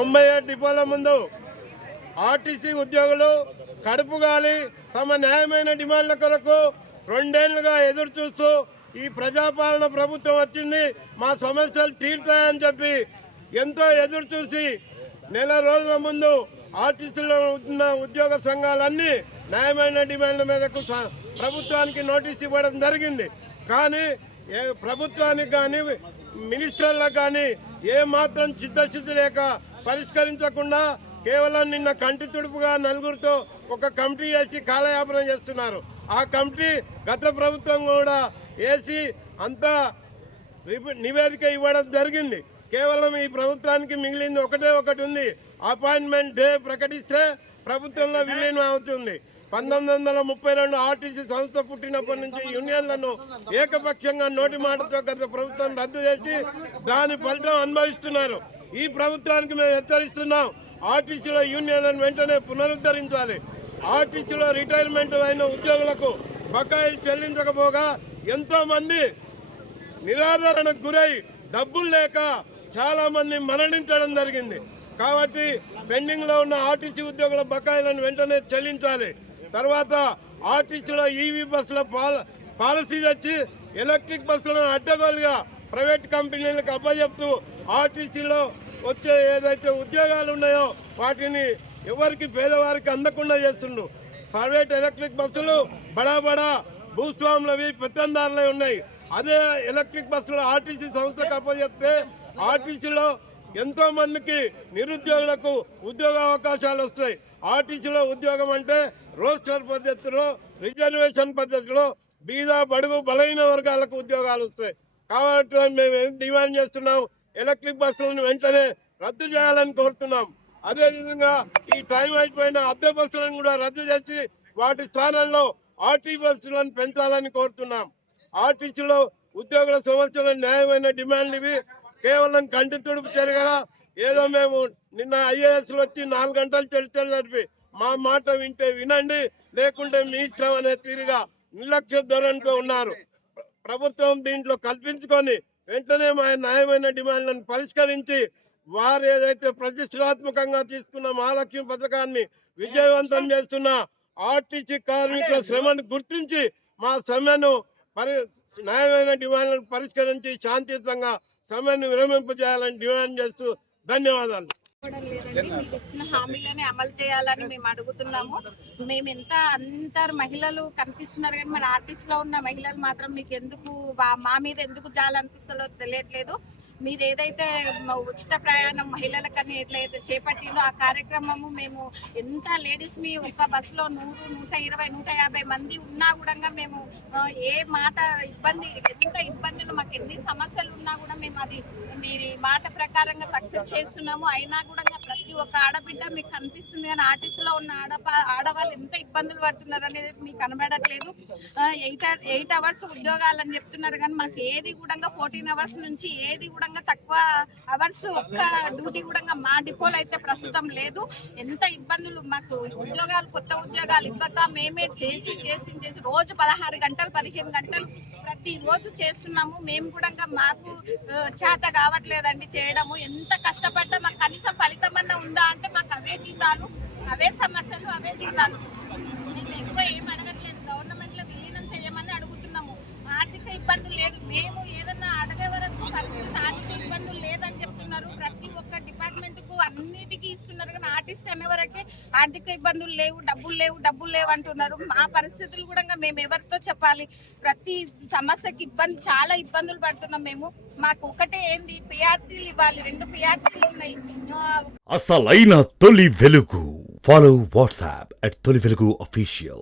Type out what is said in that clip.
97 డిపోల ముందు ఆర్టీసీ ఉద్యోగులు కడుపు గాలి తమ న్యాయమైన డిమాండ్ల కొరకు 2 ఏళ్లుగా ఎదురు చూస్తూ ఈ ప్రజాపాలన ప్రభుత్వం వచ్చింది, మా సమస్యలు తీరుతాయని చెప్పి ఎంతో ఎదురు చూసి నెల రోజుల ముందు ఆర్టీసీలో ఉన్న ఉద్యోగ సంఘాలన్నీ న్యాయమైన డిమాండ్ల మేరకు ప్రభుత్వానికి నోటీస్ ఇవ్వడం జరిగింది. కానీ ప్రభుత్వానికి కానీ మినిస్టర్లకు కానీ ఏమాత్రం చిత్తశుద్ధి లేక పరిష్కరించకుండా కేవలం నిన్న కంటి తుడుపుగా నలుగురితో ఒక కమిటీ వేసి కాలయాపన చేస్తున్నారు. ఆ కమిటీ గత ప్రభుత్వం కూడా వేసి అంతా నివేదిక ఇవ్వడం జరిగింది. కేవలం ఈ ప్రభుత్వానికి మిగిలింది ఒకటి ఉంది, అపాయింట్మెంట్ డే ప్రకటిస్తే ప్రభుత్వంలో విలీనం అవుతుంది. 1932 ఆర్టీసీ సంస్థ పుట్టినప్పటి నుంచి యూనియన్లను ఏకపక్షంగా నోటి మాటతో గత ప్రభుత్వం రద్దు చేసి దాని ఫలితం అనుభవిస్తున్నారు. ఈ ప్రభుత్వానికి మేము హెచ్చరిస్తున్నాం, ఆర్టీసీలో యూనియన్లను వెంటనే పునరుద్ధరించాలి. ఆర్టీసీలో రిటైర్మెంట్ అయిన ఉద్యోగులకు బకాయిలు చెల్లించకపోగా ఎంతో మంది నిరాదరణకు గురై డబ్బులు లేక చాలా మంది మరణించడం జరిగింది. కాబట్టి పెండింగ్ లో ఉన్న ఆర్టీసీ ఉద్యోగుల బకాయిలను వెంటనే చెల్లించాలి. తర్వాత ఆర్టీసీలో ఈవీ బస్సుల పాలసీ తెచ్చి ఎలక్ట్రిక్ బస్సులను అడ్డగోలుగా ప్రైవేట్ కంపెనీలకు అప్పచెప్తూ ఆర్టీసీలో వచ్చే ఏదైతే ఉద్యోగాలు ఉన్నాయో వాటిని ఎవరికి పేదవారికి అందకుండా చేస్తుండ్రు. ప్రైవేట్ ఎలక్ట్రిక్ బస్సులు బడా భూస్వాములవి పెత్తందారులవి ఉన్నాయి. అదే ఎలక్ట్రిక్ బస్సులు ఆర్టీసీ సంస్థకు అప్పచెప్తే ఆర్టీసీలో ఎంతో మందికి నిరుద్యోగులకు ఉద్యోగ అవకాశాలు వస్తాయి. ఆర్టీసీలో ఉద్యోగం అంటే రోస్టర్ పద్ధతిలో, రిజర్వేషన్ పద్ధతిలో బీద బడుగు బలహీన వర్గాలకు ఉద్యోగాలు వస్తాయి. కాబట్టి మేము ఏం డిమాండ్ చేస్తున్నాం, ఎలక్ట్రిక్ బస్సులను వెంటనే రద్దు చేయాలని కోరుతున్నాం. అదేవిధంగా ఈ టైం అయిపోయిన అద్దె బస్సులను కూడా రద్దు చేసి వాటి స్థానంలో ఆర్టీ బస్సులను పెంచాలని కోరుతున్నాం. ఆర్టీసీలో ఉద్యోగుల సమస్యల న్యాయమైన డిమాండ్లు ఇవి. కేవలం కంటి తుడుపు చర్యగా ఏదో మేము నిన్న ఐఏఎస్లు వచ్చి 4 గంటలు చర్చలు జరిపి మా మాట వింటే వినండి, లేకుంటే మీ ఇష్టం అనే తీరుగా నిర్లక్ష్య ధోరణితో ఉన్నారు. ప్రభుత్వం దీంట్లో కల్పించుకొని వెంటనే మా న్యాయమైన డిమాండ్లను పరిష్కరించి వారు ఏదైతే ప్రతిష్టాత్మకంగా తీసుకున్న మహాలక్ష్మి పథకాన్ని విజయవంతం చేస్తున్న ఆర్టీసీ కార్మికుల శ్రమను గుర్తించి మా సమ్మెను న్యాయమైన డిమాండ్లను పరిష్కరించి శాంతియుతంగా సమ్మెను విరమింపజేయాలని డిమాండ్ చేస్తూ ధన్యవాదాలు. మీకు ఇచ్చిన హామీలని అమలు చేయాలని మేము అడుగుతున్నాము. మేము అందరు మహిళలు కనిపిస్తున్నారు కానీ మన ఆర్టీసీలో ఉన్న మహిళలు మాత్రం మీకు ఎందుకు మా మీద ఎందుకు జాలనిపిస్తుందో తెలియట్లేదు. మీరు ఏదైతే ఉచిత ప్రయాణం మహిళలకని ఎట్లయితే చేపట్టిందో ఆ కార్యక్రమము మేము ఎంత లేడీస్ని ఒక బస్సులో 100, 120, 150 మంది ఉన్నా కూడా మేము ఏ మాట ఎంత ఇబ్బందులు మాకు ఎన్ని సమస్యలు ఉన్నా కూడా మేము అది మీ మాట ప్రకారంగా సక్సెస్ చేస్తున్నాము. అయినా కూడా ప్రతి ఒక్క ఆడబిడ్డ మీకు కనిపిస్తుంది కానీ ఆర్టీసీలో ఉన్న ఆడవాళ్ళు ఎంత ఇబ్బందులు పడుతున్నారు అనేది మీకు కనబడట్లేదు. 8 అవర్స్ ఉద్యోగాలు అని చెప్తున్నారు కానీ మాకు ఏది కూడా 14 అవర్స్ నుంచి ఏది కూడా తక్కువ అవర్స్ ఒక్క డ్యూటీ కూడా మా డిపోలో అయితే ప్రస్తుతం లేదు. ఎంత ఇబ్బందులు మాకు ఉద్యోగాలు కొత్త ఉద్యోగాలు ఇవ్వక మేమే చేసి రోజు 16 గంటలు 15 గంటలు ప్రతి రోజు చేస్తున్నాము. మేము కూడా మాకు చేత కావట్లేదండి చేయడము. ఎంత కష్టపడ్డా మాకు కనీసం ఫలితం అన్న ఉందా అంటే మాకు అవే జీతాలు, అవే సమస్యలు, అవే జీతాలు. మేము ఎక్కువ ఏం అడగట్లేదు, గవర్నమెంట్లో విలీనం చేయమని అడుగుతున్నాము. ఆర్థిక ఇబ్బందులు లేదు, మేము ఏదన్నా అడిగే వరకు పరిస్థితి ఆర్థిక ఇబ్బందులు లేదని చెప్తున్నారు. ప్రతి ఒక్క డిపార్ట్మెంట్కు అన్నిటికీ ఇస్తున్నారు కానీ ఆర్టీసీ అనే వరకే ఆర్థిక ఇబ్బందులు లేవు, డబ్బులు లేవు అంటున్నారు. మా పరిస్థితులు కూడా మేము ఎవరితో చెప్పాలి? ప్రతి సమస్యకి చాలా ఇబ్బందులు పడుతున్నాం మేము. మాకు ఒకటే ఏంది, పిఆర్సీలు ఇవ్వాలి, 2 పిఆర్సీలు ఉన్నాయి. అసలైన తొలి వెలుగు. ఫాలో వాట్సాప్ @తొలి వెలుగు official.